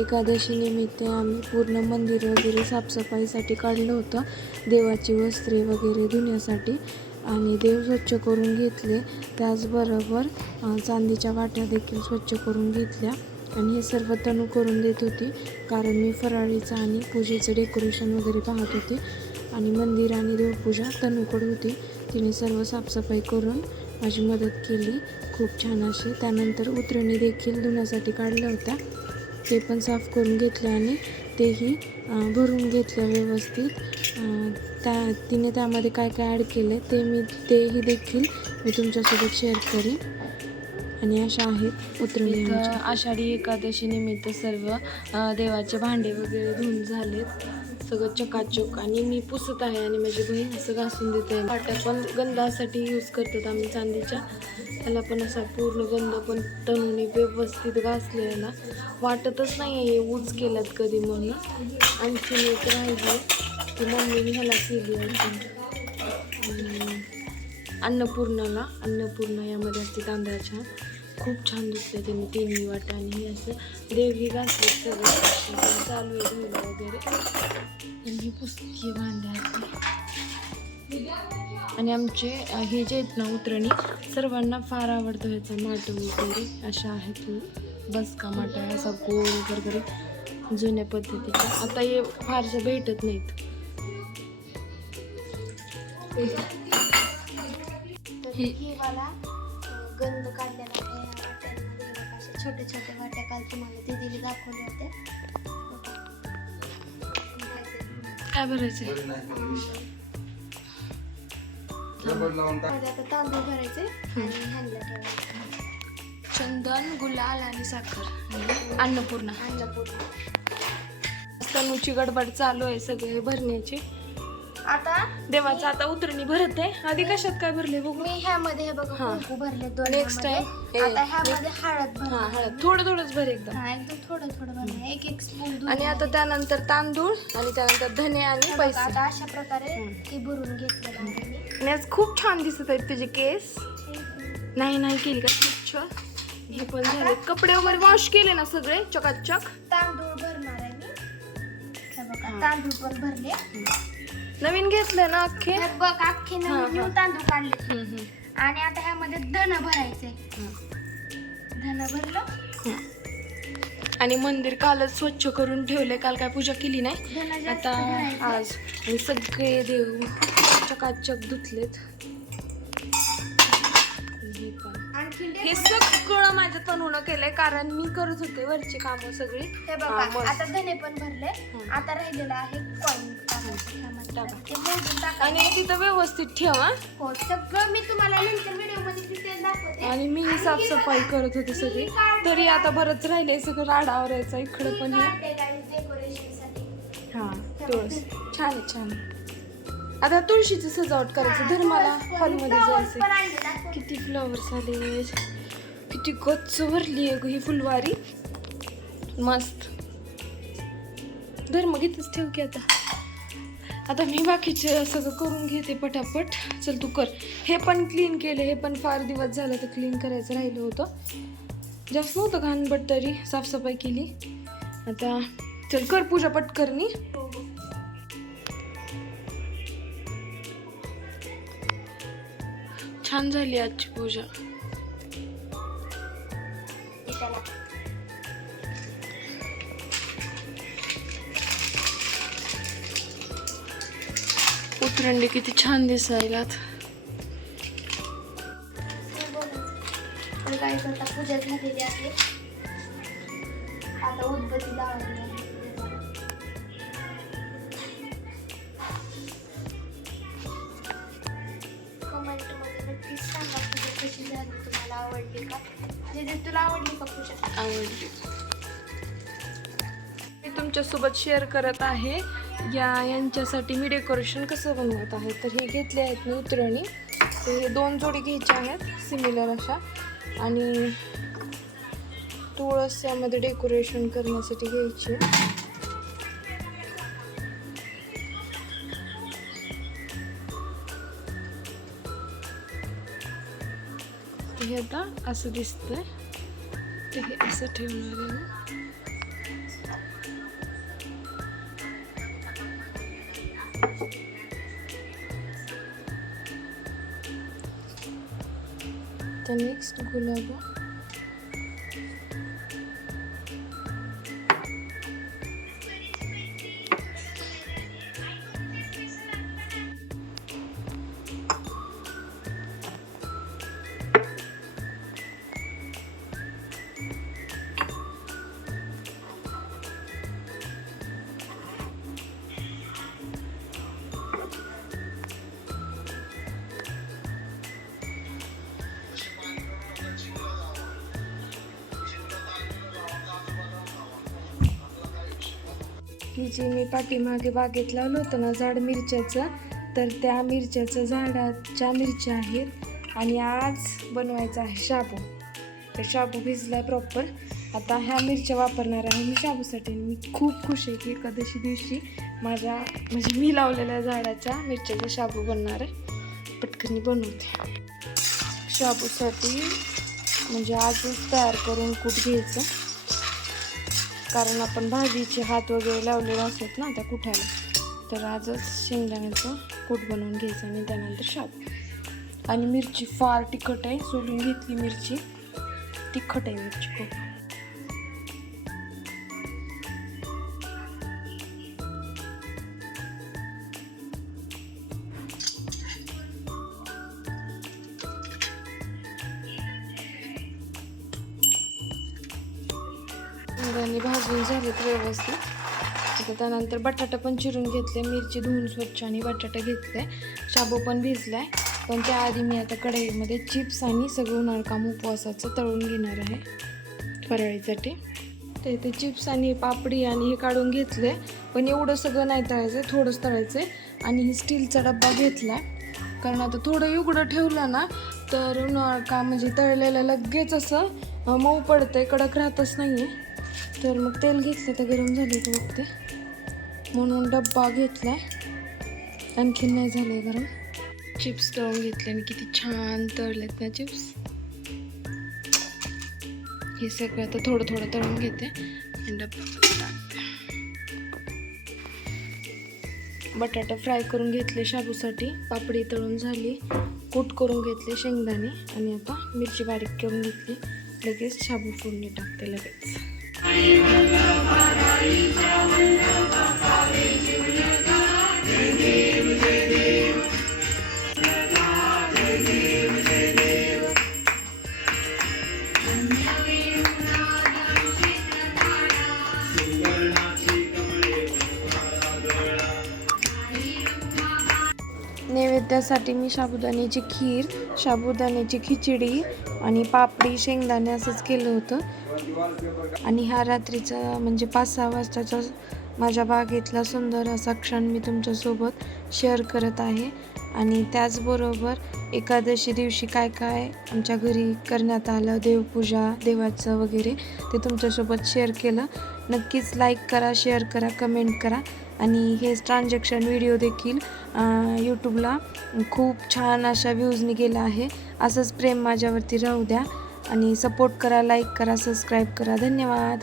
एकादशी निमित्त आम्ही पूर्ण मंदिर वगैरे साफसफाईसाठी काढलं होतं, देवाची वस्त्रे वगैरे धुण्यासाठी आणि देव स्वच्छ करून घेतले. त्याचबरोबर चांदीच्या वाट्या देखील स्वच्छ करून घेतल्या आणि हे सर्व तनू करून देत होती, कारण मी फराळीचं आणि पूजेचं डेकोरेशन वगैरे पाहत होते आणि मंदिर आणि देवपूजा तनूकडे होती. तिने सर्व साफसफाई करून माझी मदत केली खूप छान अशी. त्यानंतर उतरणी देखील धुण्यासाठी काढल्या होत्या, ते पण साफ करून घेतले आणि तेही भरून घेतल्या व्यवस्थित. तिने त्यामध्ये काय काय ॲड केले तेही देखील मी तुमच्यासोबत शेअर करीन. आणि अशा आहेत उतरणी. आषाढी एकादशी निमित्त सर्व देवाचे भांडे वगैरे धुवून झालेत, सगळं चकाचक. आणि मी पुसत आहे आणि माझी बहीण असं घासून देत आहे. वाट्या पण गंधासाठी यूज करतात आम्ही चांदीच्या, त्याला पण असा पूर्ण गंध पण तणूने व्यवस्थित घासलेला वाटतच नाही आहे हे यूज केल्यात कधी म्हणून. आणखीन एक राहिली की मम्मीने ह्याला केली आहे अन्नपूर्णा यामध्ये असते तांदळाच्या. खूप छान दिसते त्यांनी तिन्ही वाटा. आणि हे असं देवही घासले सगळं चालू आहे धुयला वगैरे. आणि ही पुस्तकी भांडे आहेत. आणि आमचे हे जे आहेत ना उतरणी, सर्वांना फार आवडतं ह्याचा माठ वगैरे अशा आहेत. बसका माठ आहे असा गोल वगैरे जुन्या पद्धतीचा. आता हे फारसं भेटत नाहीत. ही मला गंध काढलेला आहे. छोटे छोटे वाट्या काल तुम्हाला दीदीने दाखवले होते. काय भरायचं आता तांदूळ भरायचे आणि ह्यांना ठेवायचे. चंदन, गुलाल आणि साखर. अन्नपूर्णा. तनूची गडबड चालू आहे सगळे भरण्याची. आता देवाचं आता उतरणी भरत आहे. आधी कशात काय भरले बघू. मी ह्यामध्ये हे बघा कुंकू भरले दोन. नेक्स्ट टाइम आता ह्यामध्ये हळद भर. हळद थोडंच भर एकदम. एकदम थोडं भरलं, एक स्पून. आणि आता त्यानंतर तांदूळ आणि त्यानंतर धने आणि पैसे. आता अशा प्रकारे ती भरून घेतलेलं आहे मी. आणि आज खूप छान दिसत आहेत तुझे केस. नाही केली का स्वच्छ. हे पण झाले. कपडे वगैरे वॉश केले ना सगळे चकाचक. तांदूळ भरणार आहे मी. हे बघा तांदूळ पण भरले. नवीन घेतले ना अख्खे. बघ अख्खे नवीन तांदूळ काढले. आणि आता ह्यामध्ये धन भरायचे. धन भरलं. आणि मंदिर कालच स्वच्छ करून ठेवले. काल काय पूजा केली नाही. आता आज आणि सगळे देव चकाचक धुतलेत. हे सगळं माझ्या तनूनं केलंय, कारण मी करत होते वरची कामं सगळी. हे बघा आता धने पण भरले. आता राहिलेलं आहे कॉइन. आणि तिथं व्यवस्थित ठेवा. हो सगळं मी तुम्हाला नंतर व्हिडिओ मध्ये डिटेल दाखवते. आणि मी साफसफाई करत होते सगळी, तरी आता बरंच राहिले सगळं राडावर यायचं. इकडे पण तुळस छान. आता तुळशीची सजावट करायची. धर्माला हॉलमध्ये जायचं. किती फ्लॉवर्स आले, किती गच्च भरली आहे ही फुलवारी. मस्त. धर्म घेतच ठेव की आता मी बाकीचे सगळं करून घेते पटापट. चल तू कर. हे पण क्लीन केले. हे पण फार दिवस झालं तर क्लीन करायचं राहिलं होतं. जास्त नव्हतं घाणबट, तरी साफसफाई केली. आता चल कर पूजा पटकरनी. छान झाली आजची पूजा. उतरंडी किती छान दिसायला. काय करता पूजा झालेली आहे. आता उदबत्ती लावायची आहे. कमेंट मध्ये नक्कीच सांगा पूजा कशी झाली, तुम्हाला आवडली का. तुला आवडली का पूजा. आवडली. मी तुमच्यासोबत शेअर करत आहे यांच्यासाठी मी डेकोरेशन कसं बनवत आहे. तर हे घेतले आहेत मी उतरणी. तर हे 2 जोडी घ्यायचे आहेत सिमिलर अशा. आणि तुळस यामध्ये डेकोरेशन करण्यासाठी घ्यायची. हे आता असं दिसतंय. ते हे असं ठेवणार आहे. आता नेक्स्ट गुलाब. ही जी मी पाठीमागे बागेत लावलं होतं ना झाड मिरच्याचं, तर त्या मिरच्याचं झाडाच्या मिरच्या आहेत आणि आज बनवायचा आहे शाबू. तर शाबू भिजला प्रॉपर. आता ह्या मिरच्या वापरणार आहे मी शाबूसाठी. मी खूप खुश आहे की एकादशी दिवशी माझ्या म्हणजे मी लावलेल्या झाडाच्या मिरच्याचा शाबू बनणार आहे. पटकनी बनवते. शाबूसाठी म्हणजे आजच तयार करून कूट घ्यायचं, कारण आपण भाजीचे हात वगैरे लावलेले असतात ना त्या कुठाला. तर आजच शेंगदाण्याचं कूट बनवून घ्यायचं आणि त्यानंतर शाबू. आणि मिरची फार तिखट आहे, सोलून घेतली मिरची. तिखट आहे मिरची खूप. शेंगदाणे भाजून झालेत व्यवस्थित. आता त्यानंतर बटाटा पण चिरून घेतले, मिरची धुवून स्वच्छ आणि बटाटा घेतले. शाबू पण भिजलाय. पण त्याआधी मी आता कढईमध्ये चिप्स आणि सगळं उन्हाळकाम उपवासाचं तळून घेणार आहे फराळीसाठी. ते चिप्स आणि पापडी आणि हे काढून घेतले. पण एवढं सगळं नाही तळायचं, थोडंच तळायचं. आणि ही स्टीलचा डब्बा घेतला, कारण आता थोडं उघडं ठेवलं ना तर उन्हाळका म्हणजे तळलेलं लगेच असं मऊ पडतंय, कडक राहतच नाही आहे. तर मग तेल घेतलं तर गरम झाले तर बघते, म्हणून डब्बा घेतला. आणखीन नाही झालं गरम. चिप्स तळून घेतले आणि किती छान तळलेत ना चिप्स. हे सगळं आता थोडं थोडं तळून घेते आणि डब्बा. बटाटा फ्राय करून घेतले शाबूसाठी. पापडी तळून झाली. कूट करून घेतले शेंगदाणे आणि आता मिरची बारीक करून घेतली. लगेच शाबू फोडणी टाकते लगेच. नैवेद्यासाठी मी साबुदाण्याची खीर, साबुदाण्याची खिचडी आणि पापडी शेंगदाणे असंच केलं होतं. आणि ह्या रात्रीचा म्हणजे 5-6 वाजताचा माझ्या बागेतला सुंदर असा क्षण मी तुमच्यासोबत शेअर करत आहे. आणि त्याचबरोबर एकादशी दिवशी काय काय आमच्या घरी करण्यात आलं, देवपूजा देवाचं वगैरे, ते तुमच्यासोबत शेअर केलं. नक्कीच लाईक करा, शेअर करा, कमेंट करा. आणि हे ट्रान्झॅक्शन व्हिडिओ देखील यूट्यूबला खूप छान अशा व्ह्यूजनी गेला आहे. असंच प्रेम माझ्यावरती राहू द्या आणि सपोर्ट करा, लाईक करा, सबस्क्राईब करा. धन्यवाद.